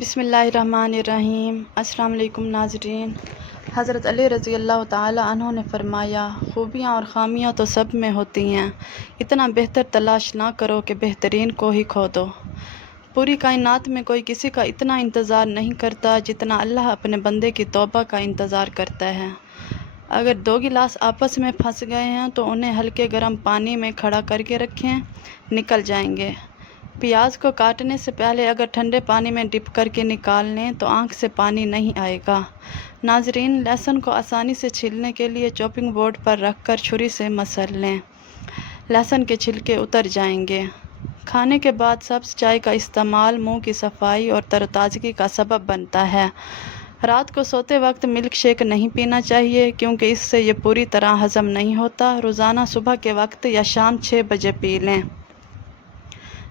بسم اللہ الرحمن الرحیم۔ السلام علیکم ناظرین۔ حضرت علی رضی اللہ تعالی عنہ نے فرمایا، خوبیاں اور خامیاں تو سب میں ہوتی ہیں، اتنا بہتر تلاش نہ کرو کہ بہترین کو ہی کھو دو۔ پوری کائنات میں کوئی کسی کا اتنا انتظار نہیں کرتا جتنا اللہ اپنے بندے کی توبہ کا انتظار کرتا ہے۔ اگر دو گلاس آپس میں پھنس گئے ہیں تو انہیں ہلکے گرم پانی میں کھڑا کر کے رکھیں، نکل جائیں گے۔ پیاز کو کاٹنے سے پہلے اگر ٹھنڈے پانی میں ڈپ کر کے نکال لیں تو آنکھ سے پانی نہیں آئے گا۔ ناظرین، لہسن کو آسانی سے چھیلنے کے لیے چاپنگ بورڈ پر رکھ کر چھری سے مسل لیں، لہسن کے چھلکے اتر جائیں گے۔ کھانے کے بعد سبز چائے کا استعمال منہ کی صفائی اور تر و تازگی کا سبب بنتا ہے۔ رات کو سوتے وقت ملک شیک نہیں پینا چاہیے کیونکہ اس سے یہ پوری طرح ہضم نہیں ہوتا۔ روزانہ صبح کے وقت یا شام 6 بجے پی لیں۔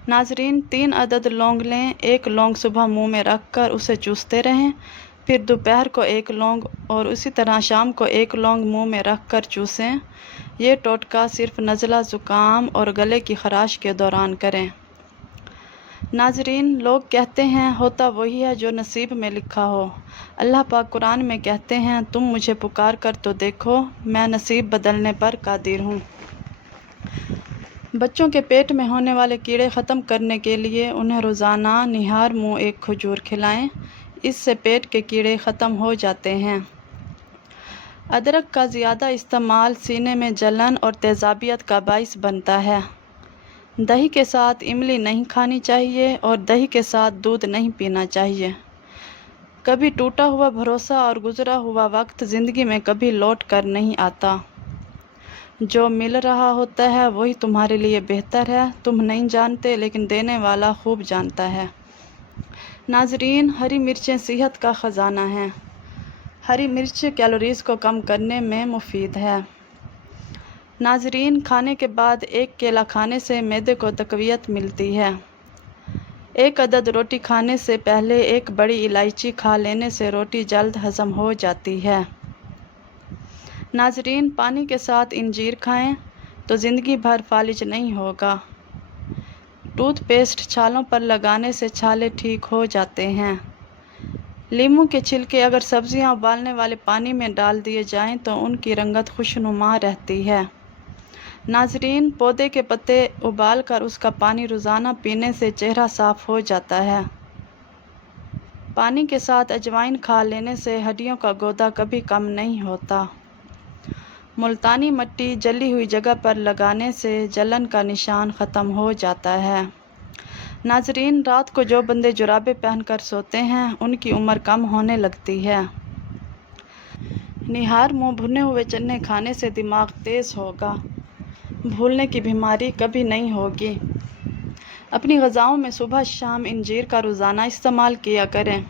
ناظرین، 3 عدد لونگ لیں، 1 لونگ صبح منہ میں رکھ کر اسے چوستے رہیں، پھر دوپہر کو 1 لونگ اور اسی طرح شام کو 1 لونگ منہ میں رکھ کر چوسیں۔ یہ ٹوٹکا صرف نزلہ، زکام اور گلے کی خراش کے دوران کریں۔ ناظرین، لوگ کہتے ہیں ہوتا وہی ہے جو نصیب میں لکھا ہو۔ اللہ پاک قرآن میں کہتے ہیں، تم مجھے پکار کر تو دیکھو، میں نصیب بدلنے پر قادر ہوں۔ بچوں کے پیٹ میں ہونے والے کیڑے ختم کرنے کے لیے انہیں روزانہ نہار منہ 1 کھجور کھلائیں، اس سے پیٹ کے کیڑے ختم ہو جاتے ہیں۔ ادرک کا زیادہ استعمال سینے میں جلن اور تیزابیت کا باعث بنتا ہے۔ دہی کے ساتھ املی نہیں کھانی چاہیے اور دہی کے ساتھ دودھ نہیں پینا چاہیے۔ کبھی ٹوٹا ہوا بھروسہ اور گزرا ہوا وقت زندگی میں کبھی لوٹ کر نہیں آتا۔ جو مل رہا ہوتا ہے وہی تمہارے لیے بہتر ہے، تم نہیں جانتے لیکن دینے والا خوب جانتا ہے۔ ناظرین، ہری مرچیں صحت کا خزانہ ہیں۔ ہری مرچ کیلوریز کو کم کرنے میں مفید ہے۔ ناظرین، کھانے کے بعد 1 کیلا کھانے سے معدے کو تقویت ملتی ہے۔ 1 عدد روٹی کھانے سے پہلے 1 بڑی الائچی کھا لینے سے روٹی جلد ہضم ہو جاتی ہے۔ ناظرین، پانی کے ساتھ انجیر کھائیں تو زندگی بھر فالج نہیں ہوگا۔ ٹوتھ پیسٹ چھالوں پر لگانے سے چھالے ٹھیک ہو جاتے ہیں۔ لیموں کے چھلکے اگر سبزیاں ابالنے والے پانی میں ڈال دیے جائیں تو ان کی رنگت خوشنما رہتی ہے۔ ناظرین، پودے کے پتے ابال کر اس کا پانی روزانہ پینے سے چہرہ صاف ہو جاتا ہے۔ پانی کے ساتھ اجوائن کھا لینے سے ہڈیوں کا گودا کبھی کم نہیں ہوتا۔ ملتانی مٹی جلی ہوئی جگہ پر لگانے سے جلن کا نشان ختم ہو جاتا ہے۔ ناظرین، رات کو جو بندے جرابیں پہن کر سوتے ہیں ان کی عمر کم ہونے لگتی ہے۔ نہار منہ بھنے ہوئے چنے کھانے سے دماغ تیز ہوگا، بھولنے کی بیماری کبھی نہیں ہوگی۔ اپنی غذاؤں میں صبح شام انجیر کا روزانہ استعمال کیا کریں۔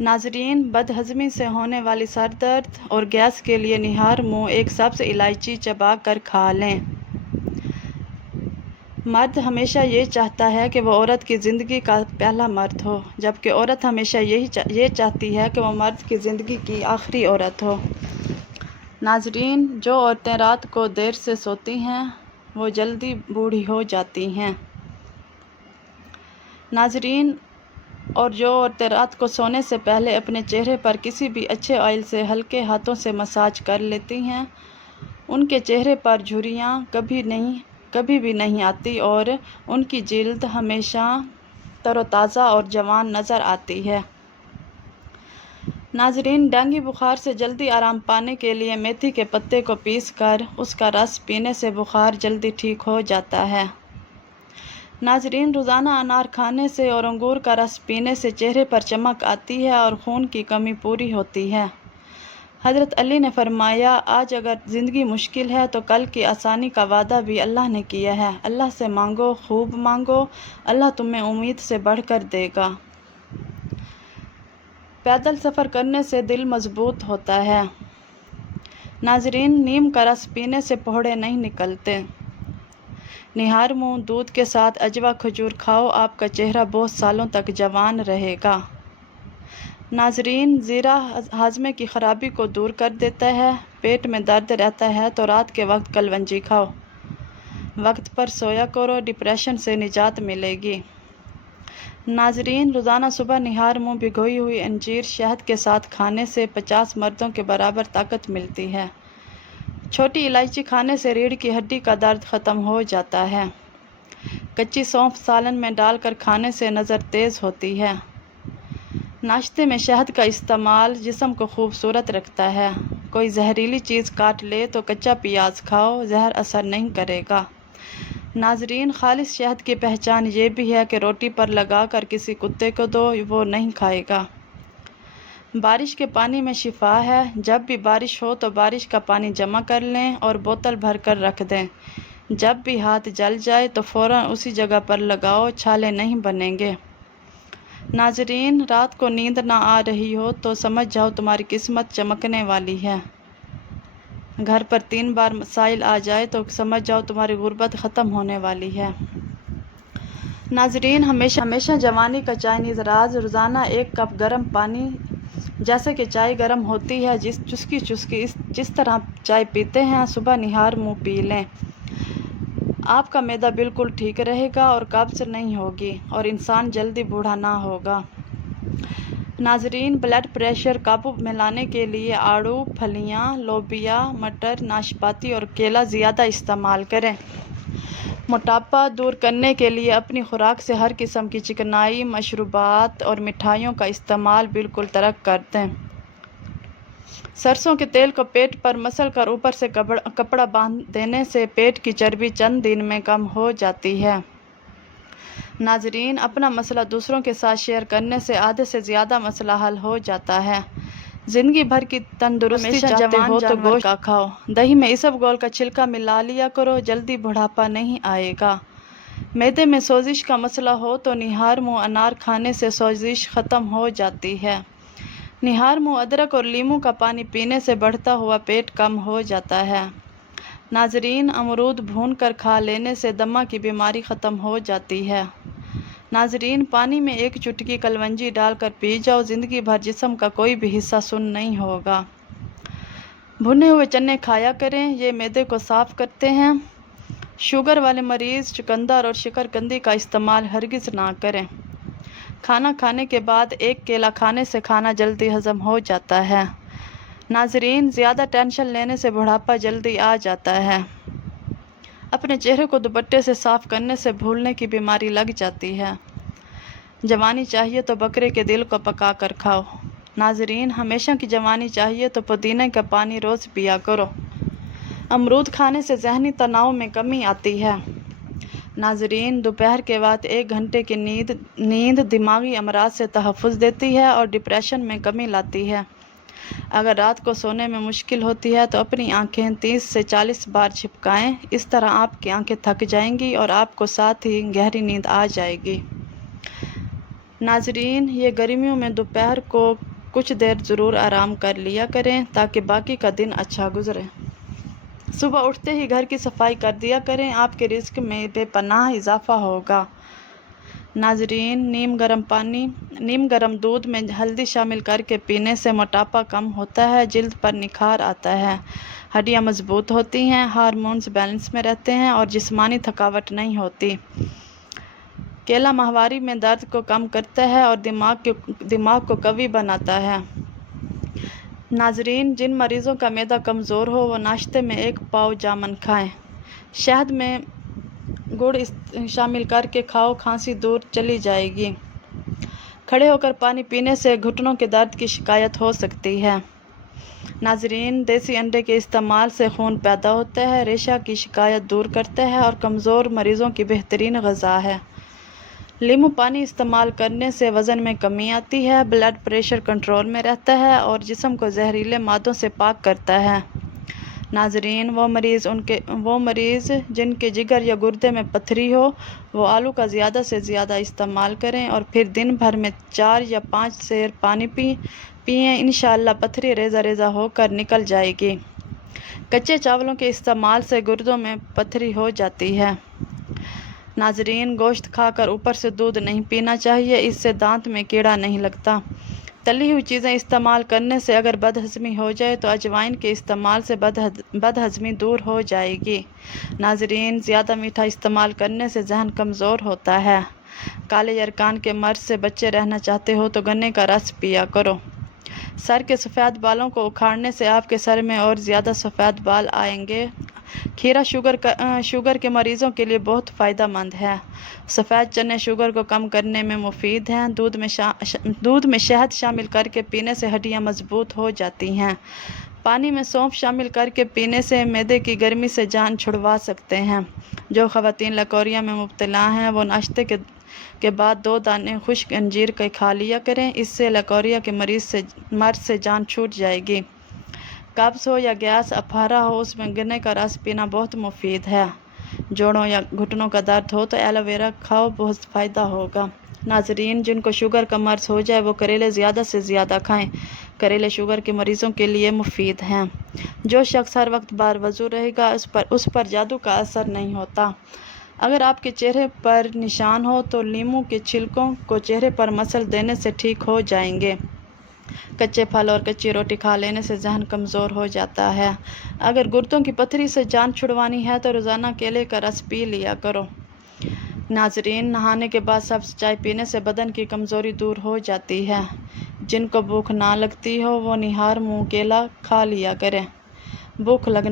ناظرین، بد ہضمی سے ہونے والی سر درد اور گیس کے لیے نہار منہ 1 سبز الائچی چبا کر کھا لیں۔ مرد ہمیشہ یہ چاہتا ہے کہ وہ عورت کی زندگی کا پہلا مرد ہو، جبکہ عورت ہمیشہ یہ چاہتی ہے کہ وہ مرد کی زندگی کی آخری عورت ہو۔ ناظرین، جو عورتیں رات کو دیر سے سوتی ہیں وہ جلدی بوڑھی ہو جاتی ہیں۔ ناظرین، اور جو عورتیں رات کو سونے سے پہلے اپنے چہرے پر کسی بھی اچھے آئل سے ہلکے ہاتھوں سے مساج کر لیتی ہیں ان کے چہرے پر جھریاں کبھی بھی نہیں آتی اور ان کی جلد ہمیشہ تر و تازہ اور جوان نظر آتی ہے۔ ناظرین، ڈینگی بخار سے جلدی آرام پانے کے لیے میتھی کے پتے کو پیس کر اس کا رس پینے سے بخار جلدی ٹھیک ہو جاتا ہے۔ ناظرین، روزانہ انار کھانے سے اور انگور کا رس پینے سے چہرے پر چمک آتی ہے اور خون کی کمی پوری ہوتی ہے۔ حضرت علی نے فرمایا، آج اگر زندگی مشکل ہے تو کل کی آسانی کا وعدہ بھی اللہ نے کیا ہے۔ اللہ سے مانگو، خوب مانگو، اللہ تمہیں امید سے بڑھ کر دے گا۔ پیدل سفر کرنے سے دل مضبوط ہوتا ہے۔ ناظرین، نیم کا رس پینے سے پھوڑے نہیں نکلتے۔ نہار منہ دودھ کے ساتھ اجوا کھجور کھاؤ، آپ کا چہرہ بہت سالوں تک جوان رہے گا۔ ناظرین، زیرہ ہاضمے کی خرابی کو دور کر دیتا ہے۔ پیٹ میں درد رہتا ہے تو رات کے وقت کلونجی کھاؤ، وقت پر سویا کرو، ڈپریشن سے نجات ملے گی۔ ناظرین، روزانہ صبح نہار منہ بھگوئی ہوئی انجیر شہد کے ساتھ کھانے سے 50 مردوں کے برابر طاقت ملتی ہے۔ چھوٹی الائچی کھانے سے ریڑھ کی ہڈی کا درد ختم ہو جاتا ہے۔ کچی سونف سالن میں ڈال کر کھانے سے نظر تیز ہوتی ہے۔ ناشتے میں شہد کا استعمال جسم کو خوبصورت رکھتا ہے۔ کوئی زہریلی چیز کاٹ لے تو کچا پیاز کھاؤ، زہر اثر نہیں کرے گا۔ ناظرین، خالص شہد کی پہچان یہ بھی ہے کہ روٹی پر لگا کر کسی کتے کو دو، وہ نہیں کھائے گا۔ بارش کے پانی میں شفا ہے۔ جب بھی بارش ہو تو بارش کا پانی جمع کر لیں اور بوتل بھر کر رکھ دیں۔ جب بھی ہاتھ جل جائے تو فوراً اسی جگہ پر لگاؤ، چھالے نہیں بنیں گے۔ ناظرین، رات کو نیند نہ آ رہی ہو تو سمجھ جاؤ تمہاری قسمت چمکنے والی ہے۔ گھر پر 3 بار مسائل آ جائے تو سمجھ جاؤ تمہاری غربت ختم ہونے والی ہے۔ ناظرین، ہمیشہ جوانی کا چائنیز راز: روزانہ 1 کپ گرم پانی۔ جیسے کہ چائے گرم ہوتی ہے، چسکی جس طرح چائے پیتے ہیں، صبح نہار منہ پی لیں۔ آپ کا معدہ بالکل ٹھیک رہے گا اور قبض نہیں ہوگی اور انسان جلدی بوڑھا نہ ہوگا۔ ناظرین، بلڈ پریشر قابو میں لانے کے لیے آڑو، پھلیاں، لوبیا، مٹر، ناشپاتی اور کیلا زیادہ استعمال کریں۔ موٹاپا دور کرنے کے لیے اپنی خوراک سے ہر قسم کی چکنائی، مشروبات اور مٹھائیوں کا استعمال بالکل ترک کر دیں۔ سرسوں کے تیل کو پیٹ پر مسل کر اوپر سے کپڑا باندھ دینے سے پیٹ کی چربی چند دن میں کم ہو جاتی ہے۔ ناظرین، اپنا مسئلہ دوسروں کے ساتھ شیئر کرنے سے آدھے سے زیادہ مسئلہ حل ہو جاتا ہے۔ زندگی بھر کی تندرستی چاہتے ہو تو گوشت کا کھاؤ۔ دہی میں اسب گول کا چھلکا ملا لیا کرو، جلدی بڑھاپا نہیں آئے گا۔ معدے میں سوزش کا مسئلہ ہو تو نہار منہ انار کھانے سے سوزش ختم ہو جاتی ہے۔ نہار منہ ادرک اور لیموں کا پانی پینے سے بڑھتا ہوا پیٹ کم ہو جاتا ہے۔ ناظرین، امرود بھون کر کھا لینے سے دمہ کی بیماری ختم ہو جاتی ہے۔ ناظرین، پانی میں 1 چٹکی کلونجی ڈال کر پی جاؤ، زندگی بھر جسم کا کوئی بھی حصہ سن نہیں ہوگا۔ بھنے ہوئے چنے کھایا کریں، یہ معدے کو صاف کرتے ہیں۔ شوگر والے مریض چقندر اور شکرقندی کا استعمال ہرگز نہ کریں۔ کھانا کھانے کے بعد 1 کیلا کھانے سے کھانا جلدی ہضم ہو جاتا ہے۔ ناظرین، زیادہ ٹینشن لینے سے بڑھاپا جلدی آ جاتا ہے۔ اپنے چہرے کو دوپٹے سے صاف کرنے سے بھولنے کی بیماری لگ جاتی ہے۔ جوانی چاہیے تو بکرے کے دل کو پکا کر کھاؤ۔ ناظرین، ہمیشہ کی جوانی چاہیے تو پودینے کا پانی روز پیا کرو۔ امرود کھانے سے ذہنی تناؤ میں کمی آتی ہے۔ ناظرین، دوپہر کے بعد 1 گھنٹے کی نیند دماغی امراض سے تحفظ دیتی ہے اور ڈپریشن میں کمی لاتی ہے۔ اگر رات کو سونے میں مشکل ہوتی ہے تو اپنی آنکھیں 30 سے 40 بار جھپکائیں۔ اس طرح آپ کی آنکھیں تھک جائیں گی اور آپ کو ساتھ ہی گہری نیند آ جائے گی۔ ناظرین، یہ گرمیوں میں دوپہر کو کچھ دیر ضرور آرام کر لیا کریں تاکہ باقی کا دن اچھا گزرے۔ صبح اٹھتے ہی گھر کی صفائی کر دیا کریں، آپ کے رزق میں بے پناہ اضافہ ہوگا۔ ناظرین، نیم گرم دودھ میں ہلدی شامل کر کے پینے سے موٹاپا کم ہوتا ہے، جلد پر نکھار آتا ہے، ہڈیاں مضبوط ہوتی ہیں، ہارمونز بیلنس میں رہتے ہیں اور جسمانی تھکاوٹ نہیں ہوتی۔ کیلا ماہواری میں درد کو کم کرتا ہے اور دماغ کو قوی بناتا ہے۔ ناظرین، جن مریضوں کا معدہ کمزور ہو وہ ناشتے میں 1 پاؤ جامن کھائیں۔ شہد میں گڑ شامل کر کے کھاؤ، کھانسی دور چلی جائے گی۔ کھڑے ہو کر پانی پینے سے گھٹنوں کے درد کی شکایت ہو سکتی ہے۔ ناظرین، دیسی انڈے کے استعمال سے خون پیدا ہوتا ہے، ریشہ کی شکایت دور کرتا ہے اور کمزور مریضوں کی بہترین غذا ہے۔ لیموں پانی استعمال کرنے سے وزن میں کمی آتی ہے، بلڈ پریشر کنٹرول میں رہتا ہے اور جسم کو زہریلے مادوں سے پاک کرتا ہے۔ ناظرین، وہ مریض جن کے جگر یا گردے میں پتھری ہو وہ آلو کا زیادہ سے زیادہ استعمال کریں اور پھر دن بھر میں 4 یا 5 سیر پانی پئیں، انشاءاللہ پتھری ریزہ ریزہ ہو کر نکل جائے گی۔ کچے چاولوں کے استعمال سے گردوں میں پتھری ہو جاتی ہے۔ ناظرین، گوشت کھا کر اوپر سے دودھ نہیں پینا چاہیے، اس سے دانت میں کیڑا نہیں لگتا۔ تلی ہوئی چیزیں استعمال کرنے سے اگر بد ہضمی ہو جائے تو اجوائن کے استعمال سے بد ہضمی دور ہو جائے گی۔ ناظرین، زیادہ میٹھا استعمال کرنے سے ذہن کمزور ہوتا ہے۔ کالے یرکان کے مرض سے بچے رہنا چاہتے ہو تو گنے کا رس پیا کرو۔ سر کے سفید بالوں کو اکھاڑنے سے آپ کے سر میں اور زیادہ سفید بال آئیں گے۔ کھیرا شوگر کے مریضوں کے لیے بہت فائدہ مند ہے۔ سفید چنے شوگر کو کم کرنے میں مفید ہیں۔ دودھ میں شہد شامل کر کے پینے سے ہڈیاں مضبوط ہو جاتی ہیں۔ پانی میں سونف شامل کر کے پینے سے معدے کی گرمی سے جان چھڑوا سکتے ہیں۔ جو خواتین لکوریا میں مبتلا ہیں وہ ناشتے کے بعد 2 دانے خشک انجیر کے کھا لیا کریں، اس سے لکوریا کے مرض سے جان چھوٹ جائے گی۔ قبض ہو یا گیس افارہ ہو اس میں گنے کا رس پینا بہت مفید ہے۔ جوڑوں یا گھٹنوں کا درد ہو تو ایلو ویرا کھاؤ، بہت فائدہ ہوگا۔ ناظرین، جن کو شوگر کا مرض ہو جائے وہ کریلے زیادہ سے زیادہ کھائیں۔ کریلے شوگر کے مریضوں کے لیے مفید ہیں۔ جو شخص ہر وقت باوضو رہے گا اس پر جادو کا اثر نہیں ہوتا۔ اگر آپ کے چہرے پر نشان ہو تو لیموں کے چھلکوں کو چہرے پر مسل دینے سے ٹھیک ہو جائیں گے۔ کچے پھل اور کچی روٹی کھا لینے سے ذہن کمزور ہو جاتا ہے۔ اگر گردوں کی پتھری سے جان چھڑوانی ہے تو روزانہ کیلے کا رس پی لیا کرو۔ ناظرین، نہانے کے بعد سبز چائے پینے سے بدن کی کمزوری دور ہو جاتی ہے۔ جن کو بھوک نہ لگتی ہو وہ نہار منہ کیلا کھا لیا کریں۔ بھوک لگنا